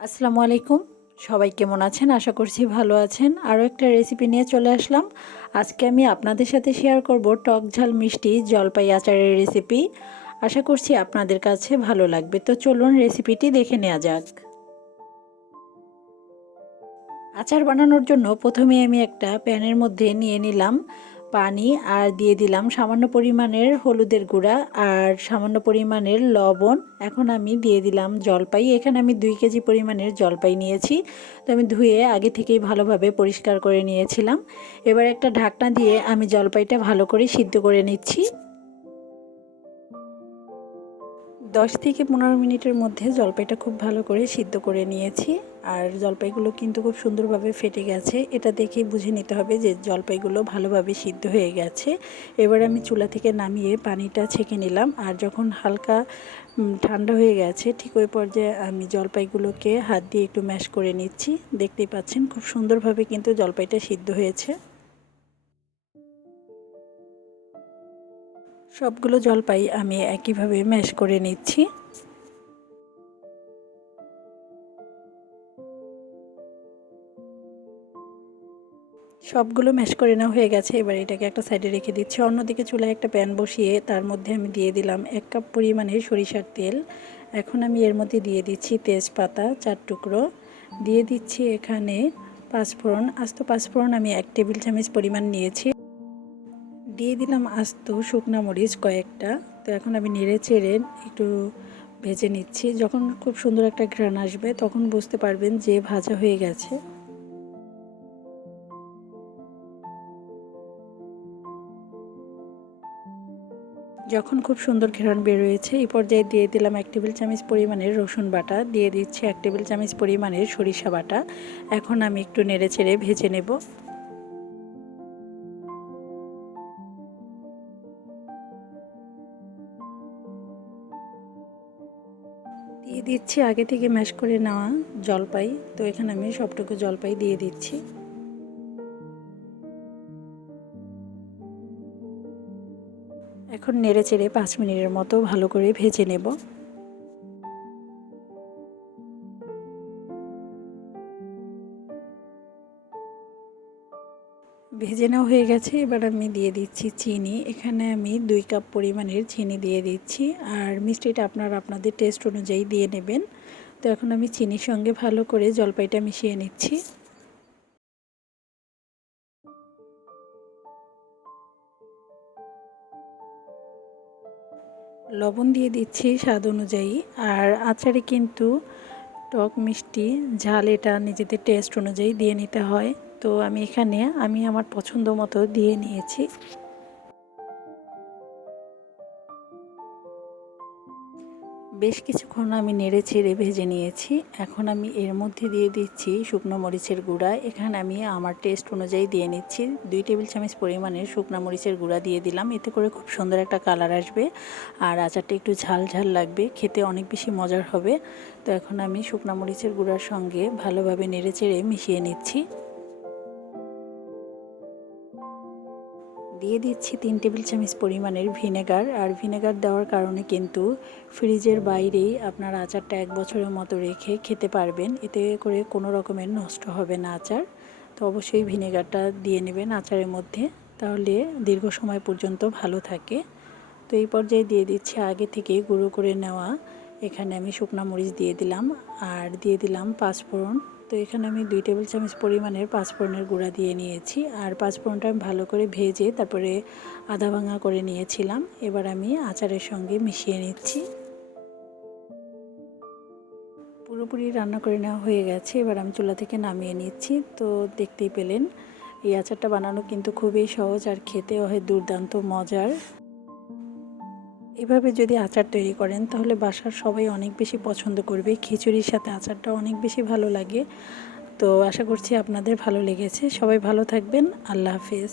আসসালামু আলাইকুম। সবাই কেমন আছেন? আশা করছি ভালো আছেন। আরও একটা রেসিপি নিয়ে চলে আসলাম। আজকে আমি আপনাদের সাথে শেয়ার করব টক ঝাল মিষ্টি জলপাই আচারের রেসিপি। আশা করছি আপনাদের কাছে ভালো লাগবে। তো চলুন রেসিপিটি দেখে নেওয়া যাক। আচার বানানোর জন্য প্রথমে আমি একটা প্যানের মধ্যে নিয়ে নিলাম পানি আর দিয়ে দিলাম সামান্য পরিমাণের হলুদের গুঁড়া আর সামান্য পরিমাণের লবণ। এখন আমি দিয়ে দিলাম জলপাই। এখানে আমি 2 কেজি পরিমাণের জলপাই নিয়েছি। তো আমি ধুয়ে আগে থেকেই ভালোভাবে পরিষ্কার করে নিয়েছিলাম। এবার একটা ঢাকনা দিয়ে আমি জলপাইটা ভালো করে সিদ্ধ করে নিচ্ছি। 10 থেকে 15 মিনিটের মধ্যে জলপাইটা খুব ভালো করে সিদ্ধ করে নিয়েছি। আর জলপাইগুলো কিন্তু খুব সুন্দরভাবে ফেটে গেছে। এটা দেখেই বুঝে নিতে হবে যে জলপাইগুলো ভালোভাবে সিদ্ধ হয়ে গেছে। এবার আমি চুলা থেকে নামিয়ে পানিটা ছেঁকে নিলাম। আর যখন হালকা ঠান্ডা হয়ে গেছে ঠিক ওই পর্যায়ে আমি জলপাইগুলোকে হাত দিয়ে একটু ম্যাশ করে নিচ্ছি। দেখতেই পাচ্ছেন খুব সুন্দরভাবে কিন্তু জলপাইটা সিদ্ধ হয়েছে। সবগুলো জলপাই আমি একইভাবে ম্যাশ করে নিচ্ছি। সবগুলো ম্যাশ করে নেওয়া হয়ে গেছে। এবার এটাকে একটা সাইডে রেখে দিচ্ছি। অন্যদিকে চুলায় একটা প্যান বসিয়ে তার মধ্যে আমি দিয়ে দিলাম 1 কাপ পরিমাণে সরিষার তেল। এখন আমি এর মধ্যে দিয়ে দিচ্ছি তেজপাতা 4 টুকরো, দিয়ে দিচ্ছি এখানে পাঁচফোড়ন। আস্ত পাঁচফোড়ন আমি 1 টেবিল চামচ পরিমাণ নিয়েছি। দিয়ে দিলাম আস্ত শুকনা মরিচ কয়েকটা। তো এখন আমি নেড়ে চেড়ে একটু ভেজে নিচ্ছি। যখন খুব সুন্দর একটা ঘ্রাণ আসবে তখন বুঝতে পারবেন যে ভাজা হয়ে গেছে। যখন খুব সুন্দর ঘ্রাণ বের হয়েছে এই পর্যায়ে দিয়ে দিলাম 1 টেবিল চামচ পরিমাণের রসুন বাটা, দিয়ে দিচ্ছি 1 টেবিল চামচ পরিমাণের সরিষা বাটা। এখন আমি একটু নেড়ে চেড়ে ভেজে নেব। দিয়ে দিচ্ছি আগে থেকে ম্যাশ করে নেওয়া জলপাই। তো এখানে আমি সবটুকু জলপাই দিয়ে দিচ্ছি। এখন নেড়ে চেড়ে 5 মিনিটের মতো ভালো করে ভেজে নেব। ভেজে নেওয়া হয়ে গেছে। এবার আমি দিয়ে দিচ্ছি চিনি। এখানে আমি 2 কাপ পরিমাণের চিনি দিয়ে দিচ্ছি। আর মিষ্টিটা আপনারা আপনাদের টেস্ট অনুযায়ী দিয়ে নেবেন। তো এখন আমি চিনির সঙ্গে ভালো করে জলপাইটা মিশিয়ে নিচ্ছি। লবণ দিয়ে দিচ্ছি স্বাদ অনুযায়ী। আর আচারে কিন্তু টক মিষ্টি ঝাল এটা নিজেদের টেস্ট অনুযায়ী দিয়ে নিতে হয়। তো আমি এখানে আমার পছন্দ মতো দিয়ে নিয়েছি। বেশ কিছুক্ষণ আমি নেড়ে চেড়ে ভেজে নিয়েছি। এখন আমি এর মধ্যে দিয়ে দিচ্ছি শুকনো মরিচের গুঁড়া। এখানে আমি আমার টেস্ট অনুযায়ী দিয়ে নিচ্ছি। 2 টেবিল চামচ পরিমাণের শুকনো মরিচের গুঁড়া দিয়ে দিলাম। এতে করে খুব সুন্দর একটা কালার আসবে আর আচারটা একটু ঝাল ঝাল লাগবে, খেতে অনেক বেশি মজার হবে। তো এখন আমি শুকনো মরিচের গুঁড়ার সঙ্গে ভালোভাবে নেড়ে চেড়ে মিশিয়ে নিচ্ছি। দিয়ে দিচ্ছি 3 টেবিল চামচ পরিমাণের ভিনেগার। আর ভিনেগার দেওয়ার কারণে কিন্তু ফ্রিজের বাইরেই আপনার আচারটা 1 বছরের মতো রেখে খেতে পারবেন। এতে করে কোনো রকমের নষ্ট হবে না আচার। তো অবশ্যই ভিনেগারটা দিয়ে নেবেন আচারের মধ্যে, তাহলে দীর্ঘ সময় পর্যন্ত ভালো থাকে। তো এই পর্যায়ে দিয়ে দিচ্ছি আগে থেকে গুঁড়ো করে নেওয়া এখানে আমি শুকনো মরিচ দিয়ে দিলাম আর দিয়ে দিলাম পাঁচফোড়ন। তো এখানে আমি 2 টেবিল চামচ পরিমাণের পাঁচফোড়নের গুঁড়া দিয়ে নিয়েছি। আর পাঁচফোড়নটা আমি ভালো করে ভেজে তারপরে আধা ভাঙা করে নিয়েছিলাম। এবার আমি আচারের সঙ্গে মিশিয়ে নিচ্ছি। পুরোপুরি রান্না করে নেওয়া হয়ে গেছে। এবার আমি চুলা থেকে নামিয়ে নিচ্ছি। তো দেখতেই পেলেন এই আচারটা বানানো কিন্তু খুবই সহজ আর খেতেও হয় দুর্দান্ত মজার। এভাবে যদি আচার তৈরি করেন তাহলে বাসার সবাই অনেক বেশি পছন্দ করবে। খিচুড়ির সাথে আচারটা অনেক বেশি ভালো লাগে। তো আশা করছি আপনাদের ভালো লেগেছে। সবাই ভালো থাকবেন। আল্লাহ হাফেজ।